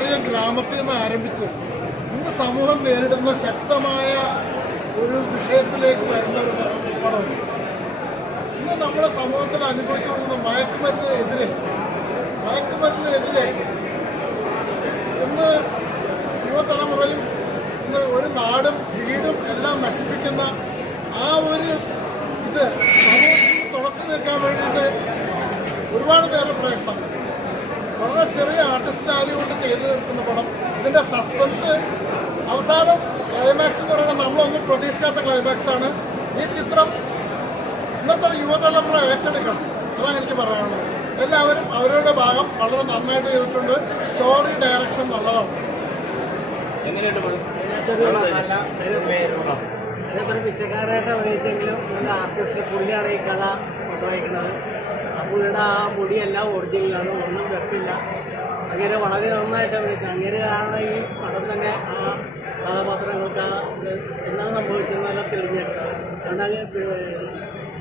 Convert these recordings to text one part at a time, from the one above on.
ചെറിയ ഗ്രാമത്തിൽ നിന്ന് ആരംഭിച്ച് ഇന്ന് സമൂഹം നേരിടുന്ന ശക്തമായ ഒരു വിഷയത്തിലേക്ക് വരുന്ന ഒരു പടമുണ്ട് പടമാണ്. ഇന്ന് നമ്മുടെ സമൂഹത്തിൽ അനുഭവിച്ചുകൊണ്ടിരുന്ന മയക്കുമരുന്നിനെതിരെ മയക്കുമരുന്നിനെതിരെ ഇന്ന് യുവതലമുറയും ഇന്ന് ഒരു നാടും വീടും എല്ലാം നശിപ്പിക്കുന്ന ആ ഒരു ഇത് സമൂഹത്തിൽ തുറച്ചു നിൽക്കാൻ വേണ്ടിയിട്ട് ഒരുപാട് പേരുടെ പ്രയത്നം. വളരെ ചെറിയ ആർട്ടിസ്റ്റ് വാല്യൂ കൊണ്ട് ചെയ്തു തീർക്കുന്ന പടം. ഇതിന്റെ സസ്പെൻസ് അവസാനം ക്ലൈമാക്സ് എന്ന് പറയുന്നത് നമ്മളൊന്നും പ്രതീക്ഷിക്കാത്ത ക്ലൈമാക്സ് ആണ്. ഈ ചിത്രം ഇന്നത്തെ യുവതലമുറ ഏറ്റെടുക്കണം. അതാണ് എനിക്ക് പറയാനുള്ളത്. എല്ലാവരും അവരുടെ ഭാഗം വളരെ നന്നായിട്ട് ചെയ്തിട്ടുണ്ട്. സ്റ്റോറി ഡയറക്ഷൻ നല്ലതാണ്. അതിനകത്തൊരു പിച്ചക്കാരായിട്ട് അഭിനയിച്ചെങ്കിലും നല്ല ആർട്ടിസ്റ്റ് പുള്ളിയാണ് ഈ കഥ കൊണ്ടുപോയിരിക്കുന്നത് ആ പുള്ളിയുടെ ആ മുടിയെല്ലാം ഒറിജിനലാണ് ഒന്നും വെപ്പില്ല. അങ്ങനെ വളരെ നന്നായിട്ട് അഭിനയിച്ചു. അങ്ങനെയാണ് ഈ പടം തന്നെ ആ കഥാപാത്രങ്ങൾക്ക് ആ എന്താണ് സംഭവിക്കുന്നതെല്ലാം തെളിഞ്ഞെടുത്തത് അതുകൊണ്ട്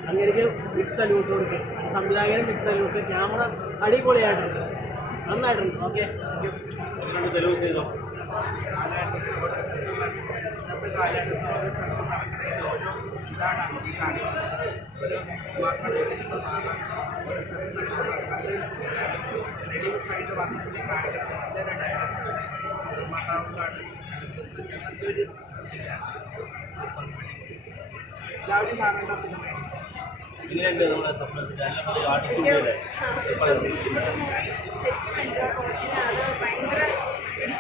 അങ്ങനെക്ക് ബിഗ് സല്യൂട്ട് കൊടുക്കും. സംവിധായകൻ ബിഗ് സല്യൂട്ട് ക്യാമറ അടിപൊളിയായിട്ടുണ്ട്. നന്നായിട്ടുണ്ട്. ഓക്കെ. ഇതാണ് ഈ കാണിക്കുന്നത്. ഒരു നല്ലൊരു ആയിട്ട് വന്നിട്ടുണ്ടെങ്കിൽ കാണിക്കുന്നത് നല്ലൊരു ഡയറക്ടർ നിർമ്മാതാവുകാണ് നല്ലൊരു സിനിമയാണ് എല്ലാവരും കാണേണ്ട സിനിമയാണ് എങ്ങനെയുണ്ട് നമ്മുടെ സസ്പെൻസ് ആർട്ടിസ്റ്റിന്റെ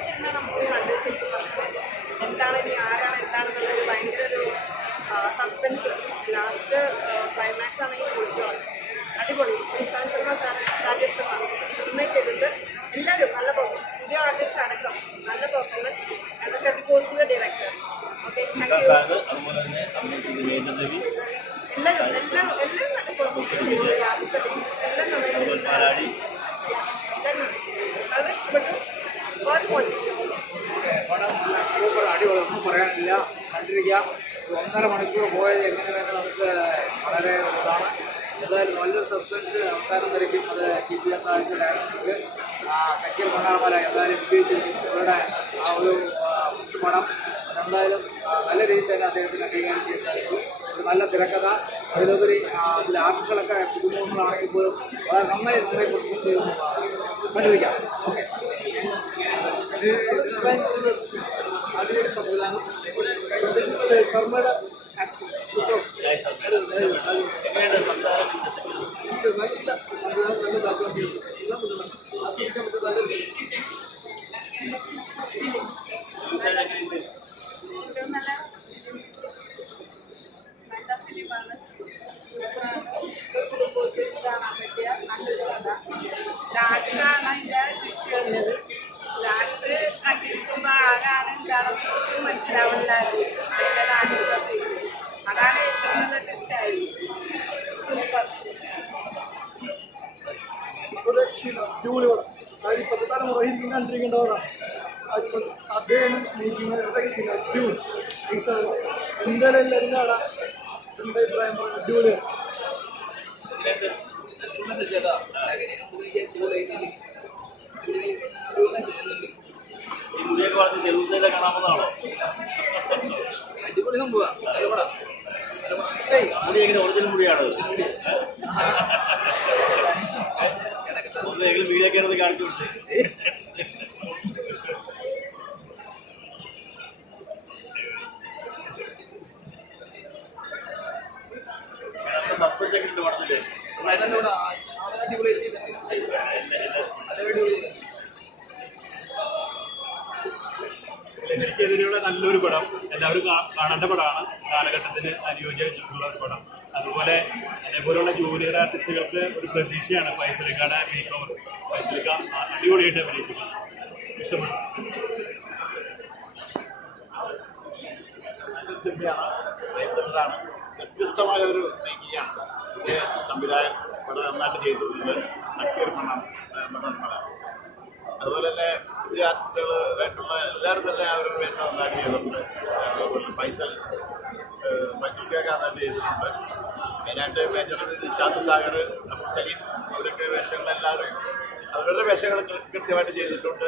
ഇഷ്ടപ്പെട്ട മൂവി ക്ലൈമാക്സ് ആണെങ്കിൽ പൊളിച്ചു വന്നു അടിപൊളി സാർ രാജേഷ് നന്നായി ചെയ്തിട്ടുണ്ട്. എല്ലാവരും നല്ല പെർഫോമൻസ് പുതിയ ആർട്ടിസ്റ്റ് അടക്കം നല്ല പെർഫോമൻസ് അതൊക്കെ പോസ്റ്റ് ഡയറക്ടർ ഓക്കെ എല്ലാവരും എല്ലാം എല്ലാം നല്ല പെർഫോമൻസ് യാത്ര എല്ലാം നന്നായി അതുപോലെ ചെയ്തിട്ടുണ്ട്. നല്ല ഇഷ്ടപ്പെട്ടു വർത്ത് വാച്ചിങ് പടം നല്ല സൂപ്പർ അടിപൊളി ഒന്നും പറയാനില്ല കണ്ടിരിക്കാം ഒരു ഒന്നര മണിക്കൂർ പോയത് എങ്ങനെ തന്നെ നമുക്ക് വളരെ ഇതാണ്. എന്തായാലും നല്ലൊരു സസ്പെൻസ് അവസാനം വരയ്ക്കും അത് കീപ്പ് ചെയ്യാൻ സാധിച്ച ഡയറക്ടർക്ക് സക്കീർ മണ്ണാമല എന്തായാലും വിജയിച്ചിരിക്കുന്നു ഇവരുടെ ആ ഒരു ഫസ്റ്റ് പടം അതെന്തായാലും നല്ല രീതിയിൽ തന്നെ അദ്ദേഹത്തിന് കൈകാര്യം ചെയ്യാൻ സാധിച്ചു. ഒരു നല്ല തിരക്കഥ. അതിലുപരി അതിൽ ആർട്ടിസ്റ്റുകളൊക്കെ പുതുമുഖങ്ങളാണെങ്കിൽ പോലും വളരെ നന്നായി നന്നായി പെർഫോം ചെയ്തു. കണ്ടിരിക്കാം ഓക്കെ സംവിധാനം. ಶರ್ಮಡ ಸೂಪರ್ ಸಂಧಾನ ಸಂಧಾನ രക്ഷയില്ല അടിപൊളിയോടെ അതായത് ഇപ്പോഴത്തെ തലമുറ ഹിന്ദി കണ്ടിരിക്കേണ്ടവരാണ് അതിപ്പോൾ അദ്ദേഹം ഒരു രക്ഷയില്ല അടിപൊളി എന്തായാലും എല്ലാവരും കാണാം എന്റെ അഭിപ്രായം പറയാം അടിപൊളിയാണ് ഈ മുടിയൊക്കെ വളർത്തി ജെറുസലേം കാണാമെന്നാണോ അടിപൊളി സംഭവം നല്ല പടം മുടി എങ്ങനെ ഒറിജിനൽ മുടിയാണോ? കയറി കാണിച്ചു ഒക്കെ ഉണ്ട് അടിപൊളി അടിപൊളി നല്ലൊരു പടം. എല്ലാവരും കാണേണ്ട പടമാണ്. കാലഘട്ടത്തിന് അനുയോജ്യമായിട്ടുള്ള ഒരു പടം. അതുപോലെ അതേപോലെയുള്ള ജൂനിയർ ആർട്ടിസ്റ്റുകൾക്ക് ഒരു പ്രതീക്ഷയാണ് ഫൈസലിക്കാട് മേക്ക് ഓവർ ഫൈസലിക്ക അടിപൊളിയായിട്ട് അഭിനയിച്ചിട്ടുണ്ട് ഇഷ്ടപ്പെട്ടു. ഭയങ്കരതാണ് വ്യത്യസ്തമായ ഒരു മേക്കിങ്ങാണ് ഇത് സംവിധായകൻ വളരെ നന്നായിട്ട് ചെയ്തിട്ടുണ്ട്. സക്കീർ മണ്ണാണ്. അതുപോലെ തന്നെ പുതിയ ആർട്ടിസ്റ്റുകളായിട്ടുള്ള എല്ലാവരും തന്നെ അവരുടെ വേഷം നന്നായിട്ട് ചെയ്തിട്ടുണ്ട്. അതുപോലെ പൈസൽ ഫൈസൽക്കൊക്കെ നന്നായിട്ട് ചെയ്തിട്ടുണ്ട്. മെയിനായിട്ട് മേജർ നിശാന്ത് സാഗർ അബ്ദുൽ സലീം അവരൊക്കെ വേഷങ്ങൾ എല്ലാവരും അവരുടെ വേഷങ്ങൾ കൃത്യമായിട്ട് ചെയ്തിട്ടുണ്ട്.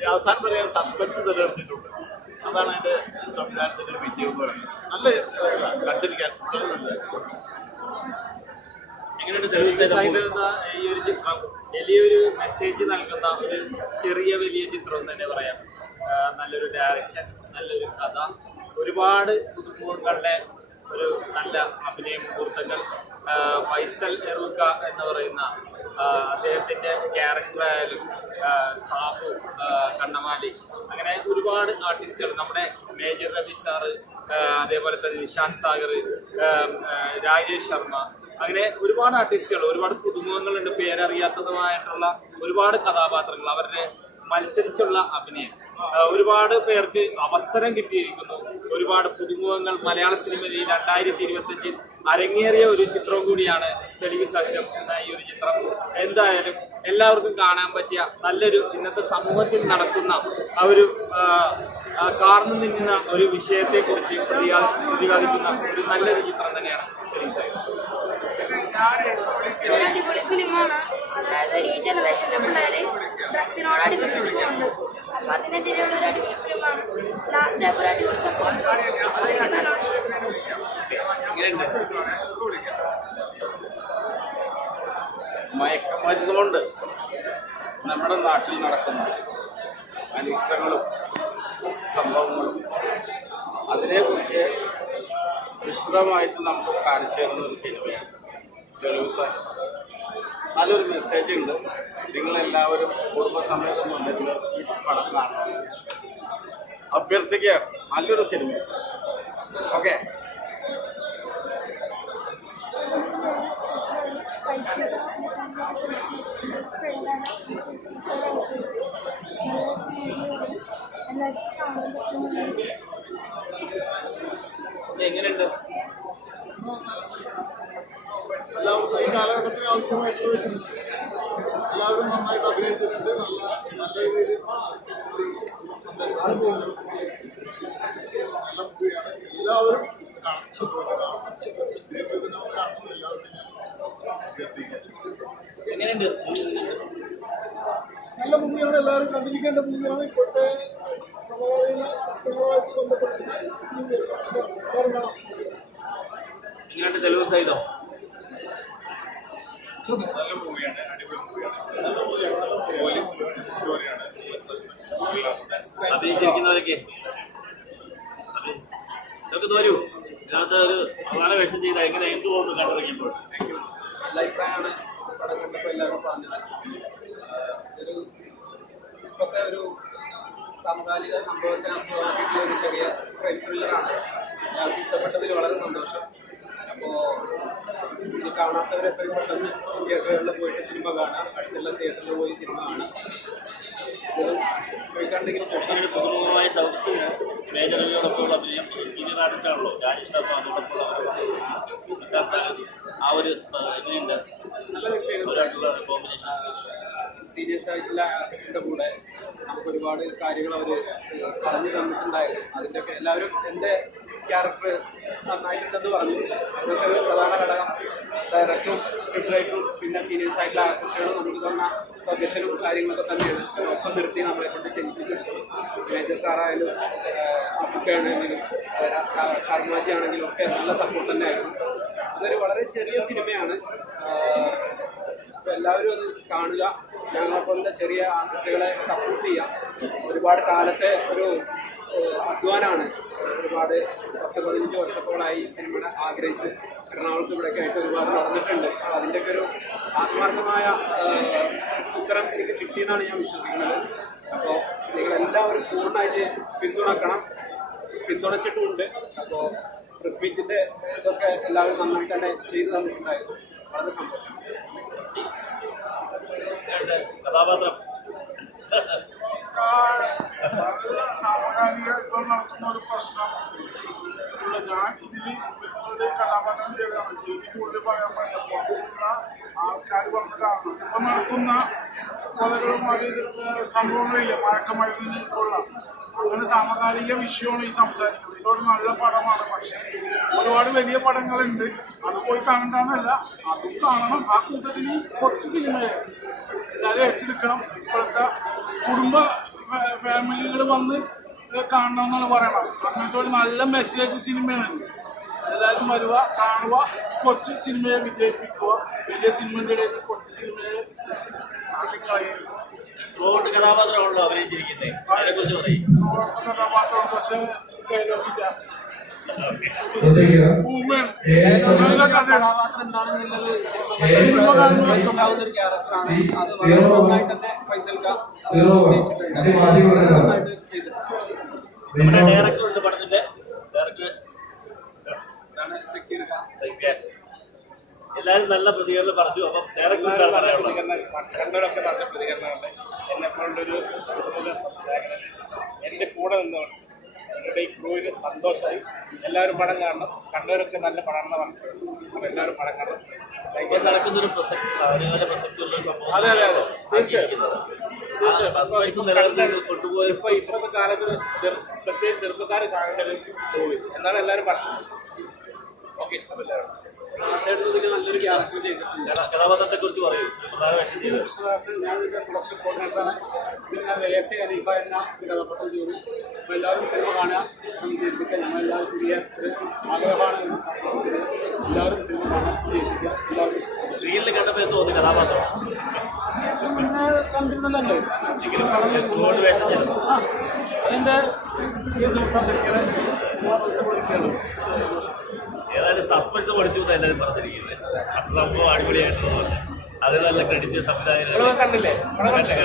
ഈ അവസാനം വരെ സസ്പെൻസ് നിലനിർത്തിയിട്ടുണ്ട്. അതാണ് അതിന്റെ സംവിധാനത്തിന്റെ ഒരു വിജയം എന്ന് പറയുന്നത്. നല്ല കണ്ടിരിക്കാൻ വളരെ നല്ല ഈ ഒരു ചിത്രം? വലിയൊരു മെസ്സേജ് നൽകുന്ന ഒരു ചെറിയ വലിയ ചിത്രം എന്ന് തന്നെ പറയാം. നല്ലൊരു ഡയറക്ഷൻ നല്ലൊരു കഥ. ഒരുപാട് പുതുമുഖങ്ങളുടെ ഒരു നല്ല അഭിനയ മുഹൂർത്തങ്ങൾ. ഫൈസൽ എറുക്ക എന്ന് പറയുന്ന ആ, അദ്ദേഹത്തിന്റെ ക്യാരക്ടറായാലും സാബു കണ്ണമാലി അങ്ങനെ ഒരുപാട് ആർട്ടിസ്റ്റുകൾ നമ്മുടെ മേജർ രവി സാറ് അതേപോലെ തന്നെ നിഷാന്ത് സാഗർ രാജേഷ് ശർമ്മ അങ്ങനെ ഒരുപാട് ആർട്ടിസ്റ്റുകൾ ഒരുപാട് പുതുമുഖങ്ങളുണ്ട് പേരറിയാത്തതുമായിട്ടുള്ള ഒരുപാട് കഥാപാത്രങ്ങൾ. അവരുടെ മത്സരിച്ചുള്ള അഭിനയം. ഒരുപാട് പേർക്ക് അവസരം കിട്ടിയിരിക്കുന്നു. ഒരുപാട് പുതുമുഖങ്ങൾ മലയാള സിനിമയിൽ രണ്ടായിരത്തി ഇരുപത്തി അരങ്ങേറിയ ഒരു ചിത്രം കൂടിയാണ് തെളിവ് സഹിതം എന്ന ഈ ഒരു ചിത്രം. എന്തായാലും എല്ലാവർക്കും കാണാൻ പറ്റിയ നല്ലൊരു ഇന്നത്തെ സമൂഹത്തിൽ നടക്കുന്ന ആ ഒരു കാർന്നു നിന്ന ഒരു വിഷയത്തെക്കുറിച്ച് പ്രതിപാ പ്രതിപാദിക്കുന്ന ഒരു നല്ലൊരു ചിത്രം തന്നെയാണ് അടിപൊളി ഫിലിമാണ്. അതായത് ഈ ജനറേഷനിലെ പിള്ളേര് ഡ്രഗ്സിനോട് അടിമപ്പെട്ടു പോകുന്നുണ്ട് അപ്പൊ അതിനെതിരെയുള്ള ഒരു അടിപൊളി ഫിലിമാണ്. ലാസ്റ്റ് ഒരു അടിപൊളി സസ്പെൻസ് അതൊക്കെ നല്ലോണം ഇഷ്ടപ്പെട്ടു. മയക്കമരുന്ന് നമ്മുടെ നാട്ടിൽ നടക്കുന്ന അനിഷ്ടങ്ങളും സംഭവങ്ങളും അതിനെക്കുറിച്ച് വിശദമായിട്ട് നമുക്ക് കാണിച്ചു തരുന്ന ഒരു സിനിമയാണ്. തെളിവ് സാഹിത്യം. നല്ലൊരു മെസ്സേജ് ഉണ്ട്. നിങ്ങളെല്ലാവരും കുടുംബസമേതം വന്നിരുന്ന് ഈ പടം കാണണം. അഭ്യർത്ഥിക്കുകയാണ്. നല്ലൊരു സിനിമയാണ്. ഓക്കെ? ഈ കാലഘട്ടത്തിന് ആവശ്യമായിട്ടുള്ള എല്ലാവരും നന്നായിട്ട് അഭിനയിച്ചിട്ടുണ്ട്. നല്ല നല്ല രീതിയിൽ പോകുന്നു നല്ല മൂവിയാണ് എല്ലാവരും നല്ല മൂവിയാണ് എല്ലാവരും കണ്ടിരിക്കേണ്ട മൂവിയാണ് ഇപ്പോഴത്തെ സമകാലീന പ്രശ്നങ്ങളുമായിട്ട് ബന്ധപ്പെട്ട് തെളിവ് സഹിതം? നല്ല മൂവിയാണ് അടിപൊളി മൂവിയാണ്. പോലീസ് സ്റ്റോറിയാണ് അഭിനയിച്ചിരിക്കുന്നവരൊക്കെ. അഭി- ഇതൊക്കെ തോരൂ ഇതിനകത്ത് ഒരു പ്രധാന വേഷം ചെയ്ത എങ്ങനെ എന്ത് തോന്നുന്നു കണ്ടിറങ്ങിയപ്പോൾ അഭിപ്രായമാണ് പടം കണ്ടപ്പോൾ എല്ലാവരും പറഞ്ഞത്. ഒരു ഇപ്പോഴത്തെ ഒരു സമകാലിക സംഭവത്തെ ആസ്പദമാക്കിയിട്ടുള്ള ഒരു ചെറിയ ക്രൈം ത്രില്ലറാണ് ഞങ്ങൾക്ക് ഇഷ്ടപ്പെട്ടതിൽ വളരെ സന്തോഷം. അപ്പോൾ ഇത് കാണാത്തവർ എത്രയും പെട്ടെന്ന് തിയേറ്ററുകളിൽ പോയിട്ട് സിനിമ കാണാം. അടുത്തുള്ള തിയേറ്ററിൽ പോയി സിനിമ കാണാം. പുതുമുഖമായ സൗഹൃദത്തിന് മേജർ അലിയോടൊപ്പമുള്ള അഭിനയം സീനിയർ ആർട്ടിസ്റ്റാണല്ലോ രാജേഷ് ശർമ്മ അതോടൊപ്പമുള്ള ആ ഒരു ഇതിനുണ്ട് നല്ല എക്സ്പീരിയൻസ് ആയിട്ടുള്ള കോമ്പിനേഷൻ സീരിയസ് ആയിട്ടുള്ള ആർട്ടിസ്റ്റിന്റെ കൂടെ നമുക്ക് ഒരുപാട് കാര്യങ്ങൾ അവർ പറഞ്ഞു തന്നിട്ടുണ്ടായിരുന്നു. അതിന്റെയൊക്കെ എല്ലാവരും എന്റെ ക്യാരക്ടർ നന്നായിട്ടുണ്ടെന്ന് പറഞ്ഞു. അതൊക്കെ ഒരു പ്രധാന ഘടകം ഡയറക്ടറും സ്ക്രിപ്റ്റ് റൈറ്ററും പിന്നെ സീരിയസ് ആയിട്ടുള്ള ആർട്ടിസ്റ്റുകളും നമുക്ക് തന്ന സജഷനും കാര്യങ്ങളൊക്കെ തന്നെയാണ്. ഒപ്പം നിർത്തി നമ്മളെ കൊണ്ട് ചെയ്യിപ്പിച്ചു മേജർ സാറായാലും അപ്പുക്കാണെങ്കിലും ശർമാജി ആണെങ്കിലും ഒക്കെ നല്ല സപ്പോർട്ട് തന്നെയായിരുന്നു. അതൊരു വളരെ ചെറിയ സിനിമയാണ് എല്ലാവരും അത് കാണുക ഞങ്ങളെ പോലുള്ള ചെറിയ ആർട്ടിസ്റ്റുകളെ സപ്പോർട്ട് ചെയ്യുക. ഒരുപാട് കാലത്തെ ഒരു അധ്വാനമാണ്. ഒരുപാട് പത്ത് പതിനഞ്ച് വർഷത്തോളായി സിനിമ ആഗ്രഹിച്ച് എറണാകുളത്ത് ഇവിടെയൊക്കെ ആയിട്ട് ഒരുപാട് നടന്നിട്ടുണ്ട്. അപ്പോൾ അതിന്റെയൊക്കെ ഒരു ആത്മാർത്ഥമായ ഉത്തരം എനിക്ക് കിട്ടിയെന്നാണ് ഞാൻ വിശ്വസിക്കുന്നത്. അപ്പോൾ നിങ്ങളെല്ലാവരും പൂർണമായിട്ട് പിന്തുണക്കണം. പിന്തുണച്ചിട്ടുമുണ്ട്. അപ്പോൾ പ്രസ് മീറ്റിന്റെ ഇതൊക്കെ എല്ലാവരും നന്നായിട്ട് തന്നെ ചെയ്തു തന്നിട്ടുണ്ടായിരുന്നു. വളരെ സന്തോഷം. കഥാപാത്രം. സാമകാലിക ഇപ്പോൾ നടക്കുന്ന ഒരു പ്രശ്നം. ഞാൻ ഇതിൽ ഒരു കഥാപാത്രം ചെയ്തതാണ്. ഇതിൽ കൂടുതൽ പറയാൻ പറ്റില്ല പുറത്തുള്ള ആൾക്കാർ വന്ന് കാണണം ഇപ്പം നടക്കുന്ന കൊലകളും അത് സംഭവങ്ങളില്ല. ഉള്ള അങ്ങനെ സാമകാലിക വിഷയമാണ് ഈ സംസാരിക്കുന്നത്. ഇതൊരു നല്ല പടമാണ്. പക്ഷേ ഒരുപാട് വലിയ പടങ്ങളുണ്ട്. അത് പോയി കാണണ്ടെന്നല്ല. അതും കാണണം. ആ കൂട്ടത്തിന് കുറച്ച് സിനിമയെ എല്ലാവരും ഏറ്റെടുക്കണം. ഇപ്പോഴത്തെ കുടുംബ ഫാമിലികൾ വന്ന് കാണണമെന്നാണ് പറയണം അങ്ങനത്തെ ഒരു നല്ല മെസ്സേജ് സിനിമയാണ് എല്ലാവരും വരുക കാണുക കൊച്ചു സിനിമയെ വിജയിപ്പിക്കുക. വലിയ സിനിമയുടെ ഇടയിൽ കൊച്ചു സിനിമയെ റോഡ് കഥാപാത്രമാണല്ലോ അഭിനയിച്ചിരിക്കുന്നത്. അതിനെക്കുറിച്ച് പറയും. കഥാപാത്രമാണ് പക്ഷേ ഡയലോഗില്ല സിനിമ കാണുമ്പോൾ മനസ്സിലാവുന്ന ഒരു ക്യാരക്ടറാണ് അത് വളരെ നന്നായിട്ട് തന്നെ ഫൈസൽക്ക നമ്മുടെ ഡയറക്ടർ ഉണ്ട് പടത്തിന്റെ ഡയറക്ടർ. ഇതാണ് സെക്യൂർ എല്ലാവരും നല്ല പ്രതികരണം പറഞ്ഞു. അപ്പം ഡയറക്ടർ കണ്ടവരൊക്കെ നല്ല പ്രതികരണമുണ്ട് എന്നെ പോലുള്ളൊരു എന്റെ കൂടെ നിന്നുകൊണ്ട് എന്റെ ഈ ക്രൂവിന് സന്തോഷമായി. എല്ലാവരും പടം കാണണം. കണ്ടവരൊക്കെ നല്ല പടമാണെന്ന് പറഞ്ഞു അപ്പോൾ എല്ലാവരും പടം കാണണം. നടക്കുന്നൊരു പ്രസക്തി സാധനങ്ങളുടെ പ്രസക്തിയുള്ള ഒരു സംഭവം അതെ അതെ അതെ. തീർച്ചയായും ഇപ്പോൾ ഇപ്പോഴത്തെ കാലത്ത് പ്രത്യേകിച്ച് ചെറുപ്പക്കാർ കാണേണ്ടത് മൂവി എന്നാണ് എല്ലാവരും പറഞ്ഞത് ഓക്കെ അപ്പോൾ എല്ലാവരും നല്ലൊരു ക്യാരക്ടർ ചെയ്തിട്ടുണ്ട് കഥാപാത്രത്തെ കുറിച്ച് പറയൂ കൃഷ്ണദാസൻ ഞാൻ പ്രൊഡക്ഷൻ കോർഡിനേറ്ററാണ് ഇതിൽ ഞാൻ വെലേസ് ഖലീഫ എന്ന കഥാപാത്രം ചെയ്തു അപ്പോൾ എല്ലാവരും സിനിമ കാണുക നമുക്ക് ജയിപ്പിക്കുക ഒരു ആഗ്രഹമാണ് എല്ലാവരും സിനിമ കാണാൻ ജയിപ്പിക്കുക എല്ലാവരും സ്ക്രീനിൽ കണ്ടപ്പോൾ എന്ത് തോന്നി കഥാപാത്രം പിന്നെ കണ്ടിരുന്നല്ലോ എങ്കിലും ഒരുപാട് വേഷം ചെയ്തു. ആ അതിന്റെ ഏതായാലും സസ്പെൻസ് പഠിച്ചു എല്ലാവരും പറഞ്ഞിരിക്കുന്നത്. അത് സംഭവം അടിപൊളിയായിട്ടുള്ളത് പറഞ്ഞു അത് നല്ല ക്രെഡിറ്റ് സംവിധായകൻ. കണ്ടില്ലേ? കണ്ടില്ലേ?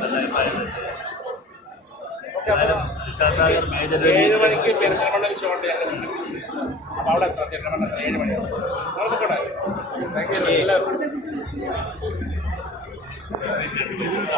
നല്ല അഭിപ്രായം. ഏഴ് മണിക്ക് പെരുന്തൽമണ്ണ ഷോട്ട് ഞങ്ങൾ അപ്പോൾ അവിടെ എത്ര പെരുന്തൽമണ്ണ ഏഴ് മണിയാണ്. നമുക്ക് Thank you.